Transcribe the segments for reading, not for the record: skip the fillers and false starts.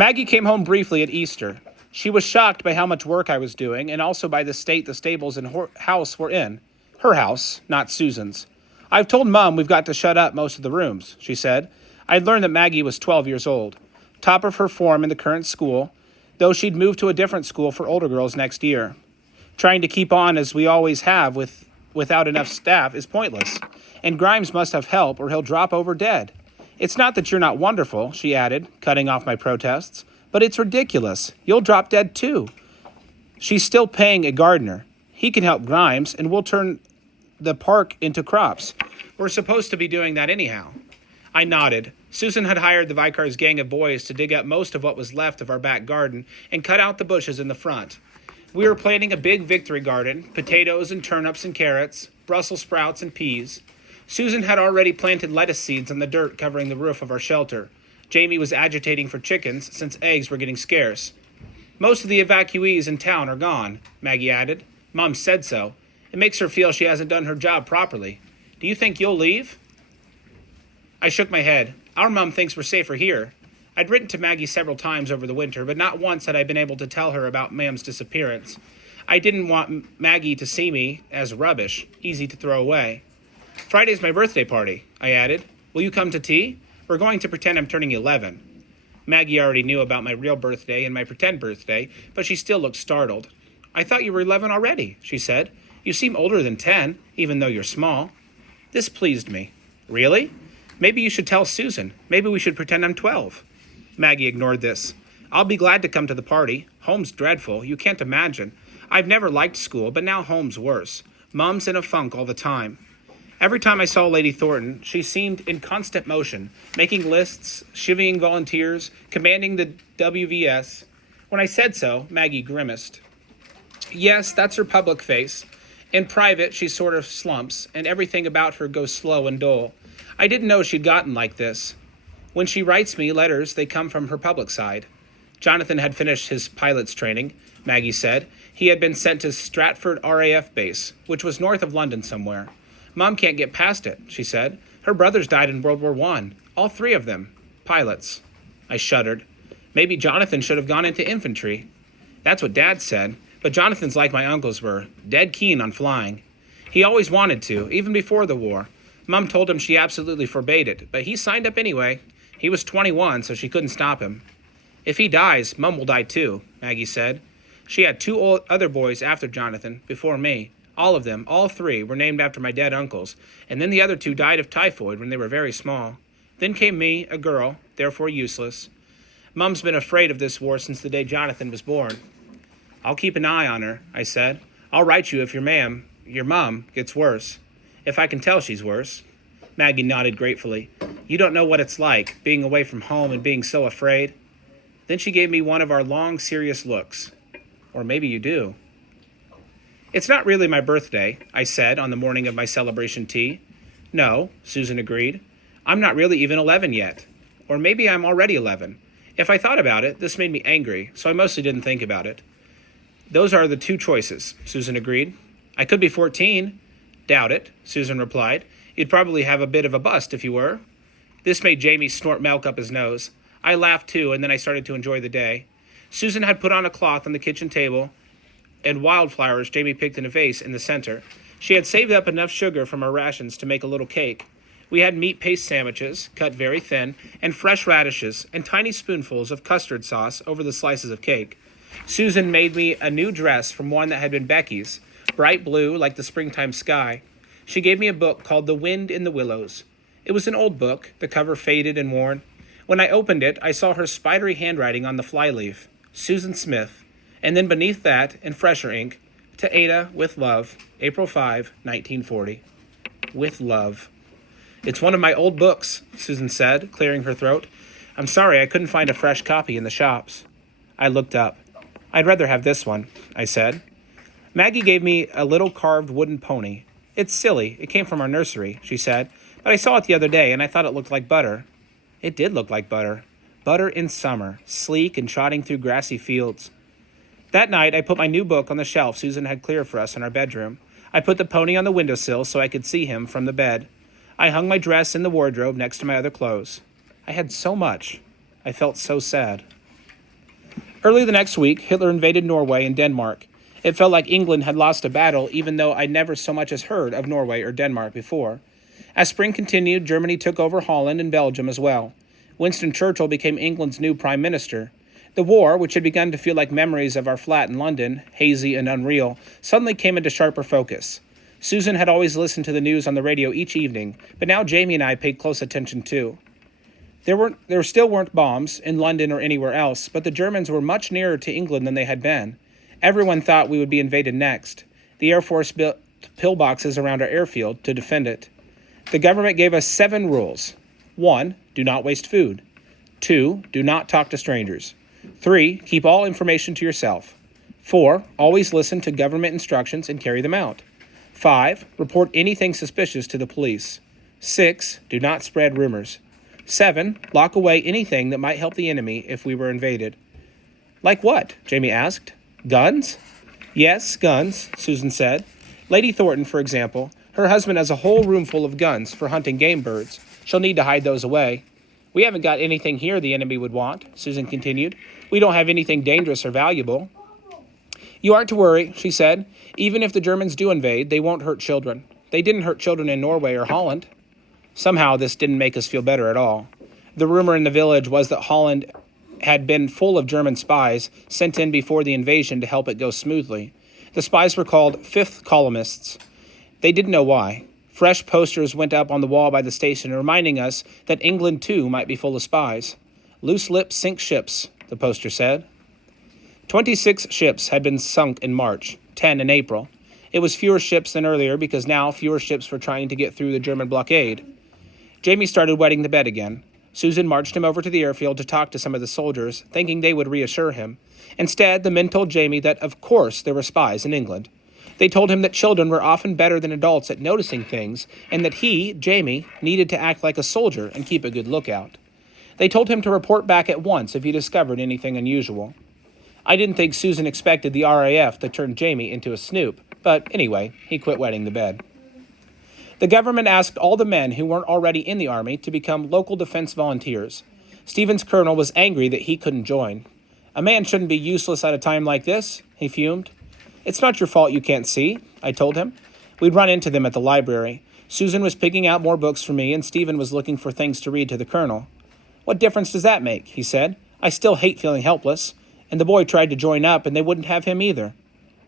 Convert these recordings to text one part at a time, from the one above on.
Maggie came home briefly at Easter. She was shocked by how much work I was doing, and also by the state the stables and house were in. Her house, not Susan's. "I've told Mum we've got to shut up most of the rooms," she said. I'd learned that Maggie was 12 years old, top of her form in the current school, though she'd moved to a different school for older girls next year. Trying to keep on as we always have without enough staff is pointless, and Grimes must have help or he'll drop over dead. "It's not that you're not wonderful," she added, cutting off my protests, "but it's ridiculous. You'll drop dead too. She's still paying a gardener. He can help Grimes, and we'll turn the park into crops. We're supposed to be doing that anyhow." I nodded. Susan had hired the Vicar's gang of boys to dig up most of what was left of our back garden and cut out the bushes in the front. We were planting a big victory garden, potatoes and turnips and carrots, Brussels sprouts and peas. Susan had already planted lettuce seeds on the dirt covering the roof of our shelter. Jamie was agitating for chickens since eggs were getting scarce. "Most of the evacuees in town are gone," Maggie added. "Mom said so. It makes her feel she hasn't done her job properly. Do you think you'll leave?" I shook my head. "Our Mom thinks we're safer here." I'd written to Maggie several times over the winter, but not once had I been able to tell her about Mam's disappearance. I didn't want Maggie to see me as rubbish, easy to throw away. "Friday's my birthday party," I added. "Will you come to tea? We're going to pretend I'm turning 11. Maggie already knew about my real birthday and my pretend birthday, but she still looked startled. "I thought you were 11 already," she said. "You seem older than 10, even though you're small." This pleased me. "Really? Maybe you should tell Susan. Maybe we should pretend I'm 12. Maggie ignored this. "I'll be glad to come to the party. Home's dreadful. You can't imagine. I've never liked school, but now home's worse. Mom's in a funk all the time." Every time I saw Lady Thornton, she seemed in constant motion, making lists, chivying volunteers, commanding the WVS. When I said so, Maggie grimaced. Yes, that's her public face. In private, she sort of slumps, and everything about her goes slow and dull. I didn't know she'd gotten like this. When she writes me letters, they come from her public side. Jonathan had finished his pilot's training, Maggie said. He had been sent to Stratford RAF base, which was north of London somewhere. "Mom can't get past it," she said. "Her brothers died in World War I. All three of them. Pilots." I shuddered. Maybe Jonathan should have gone into infantry. That's what Dad said, but Jonathan's like my uncles were, dead keen on flying. He always wanted to, even before the war. Mom told him she absolutely forbade it, but he signed up anyway. He was 21, so she couldn't stop him. "If he dies, Mum will die too," Maggie said. She had two other boys after Jonathan, before me. All of them, all three, were named after my dead uncles, and then the other two died of typhoid when they were very small. Then came me, a girl, therefore useless. Mum's been afraid of this war since the day Jonathan was born. "I'll keep an eye on her," I said. "I'll write you if your mum, gets worse. If I can tell she's worse." Maggie nodded gratefully. "You don't know what it's like, being away from home and being so afraid." Then she gave me one of our long, serious looks. "Or maybe you do." "It's not really my birthday," I said on the morning of my celebration tea. "No," Susan agreed. "I'm not really even 11 yet. Or maybe I'm already 11. If I thought about it, this made me angry, so I mostly didn't think about it." "Those are the two choices," Susan agreed. "I could be 14. "Doubt it," Susan replied. "You'd probably have a bit of a bust if you were." This made Jamie snort milk up his nose. I laughed too, and then I started to enjoy the day. Susan had put on a cloth on the kitchen table, and wildflowers Jamie picked in a vase in the center. She had saved up enough sugar from our rations to make a little cake. We had meat paste sandwiches, cut very thin, and fresh radishes, and tiny spoonfuls of custard sauce over the slices of cake. Susan made me a new dress from one that had been Becky's, bright blue like the springtime sky. She gave me a book called The Wind in the Willows. It was an old book, the cover faded and worn. When I opened it, I saw her spidery handwriting on the flyleaf, Susan Smith, and then beneath that, in fresher ink, "To Ada, with love, April 5, 1940. With love. "It's one of my old books," Susan said, clearing her throat. "I'm sorry I couldn't find a fresh copy in the shops." I looked up. "I'd rather have this one," I said. Maggie gave me a little carved wooden pony. "It's silly. It came from our nursery," she said, "but I saw it the other day and I thought it looked like butter." It did look like butter. Butter in summer, sleek and trotting through grassy fields. That night, I put my new book on the shelf Susan had cleared for us in our bedroom. I put the pony on the windowsill so I could see him from the bed. I hung my dress in the wardrobe next to my other clothes. I had so much. I felt so sad. Early the next week, Hitler invaded Norway and Denmark. It felt like England had lost a battle, even though I'd never so much as heard of Norway or Denmark before. As spring continued, Germany took over Holland and Belgium as well. Winston Churchill became England's new prime minister. The war, which had begun to feel like memories of our flat in London, hazy and unreal, suddenly came into sharper focus. Susan had always listened to the news on the radio each evening, but now Jamie and I paid close attention too. There still weren't bombs in London or anywhere else, but the Germans were much nearer to England than they had been. Everyone thought we would be invaded next. The Air Force built pillboxes around our airfield to defend it. The government gave us 7 rules. 1. Do not waste food. 2. Do not talk to strangers. 3. Keep all information to yourself. 4. Always listen to government instructions and carry them out. 5. Report anything suspicious to the police. 6. Do not spread rumors. 7. Lock away anything that might help the enemy if we were invaded. Like what? Jamie asked. Guns? Yes, guns, Susan said. Lady Thornton, for example, her husband has a whole room full of guns for hunting game birds. She'll need to hide those away. We haven't got anything here the enemy would want, Susan continued. We don't have anything dangerous or valuable. You aren't to worry, she said. Even if the Germans do invade, they won't hurt children. They didn't hurt children in Norway or Holland. Somehow this didn't make us feel better at all. The rumor in the village was that Holland had been full of German spies sent in before the invasion to help it go smoothly. The spies were called fifth columnists. They didn't know why. Fresh posters went up on the wall by the station reminding us that England too might be full of spies. Loose lips sink ships, the poster said. 26 ships had been sunk in March, 10 in April. It was fewer ships than earlier because now fewer ships were trying to get through the German blockade. Jamie started wetting the bed again. Susan marched him over to the airfield to talk to some of the soldiers, thinking they would reassure him. Instead, the men told Jamie that, of course, there were spies in England. They told him that children were often better than adults at noticing things, and that he, Jamie, needed to act like a soldier and keep a good lookout. They told him to report back at once if he discovered anything unusual. I didn't think Susan expected the RAF to turn Jamie into a snoop, but anyway, he quit wetting the bed. The government asked all the men who weren't already in the Army to become local defense volunteers. Stephen's colonel was angry that he couldn't join. A man shouldn't be useless at a time like this, he fumed. It's not your fault you can't see, I told him. We'd run into them at the library. Susan was picking out more books for me, and Stephen was looking for things to read to the colonel. What difference does that make, he said. I still hate feeling helpless. And the boy tried to join up, and they wouldn't have him either.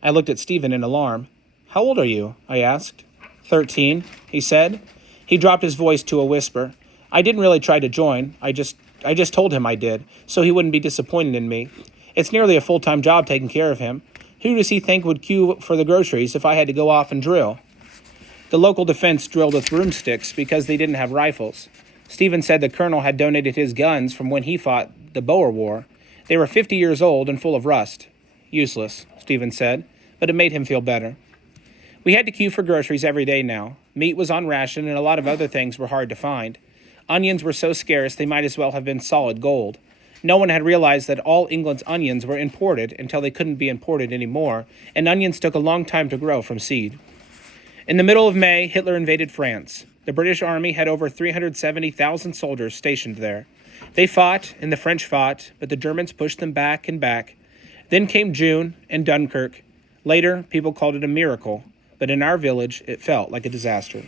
I looked at Stephen in alarm. How old are you? I asked. 13, he said. He dropped his voice to a whisper. I didn't really try to join. I just told him I did, so he wouldn't be disappointed in me. It's nearly a full-time job taking care of him. Who does he think would queue for the groceries if I had to go off and drill? The local defense drilled with broomsticks because they didn't have rifles. Stephen said the colonel had donated his guns from when he fought the Boer War. They were 50 years old and full of rust. Useless, Stephen said, but it made him feel better. We had to queue for groceries every day now. Meat was on ration and a lot of other things were hard to find. Onions were so scarce they might as well have been solid gold. No one had realized that all England's onions were imported until they couldn't be imported anymore, and onions took a long time to grow from seed. In the middle of May, Hitler invaded France. The British Army had over 370,000 soldiers stationed there. They fought, and the French fought, but the Germans pushed them back and back. Then came June and Dunkirk. Later, people called it a miracle, but in our village, it felt like a disaster.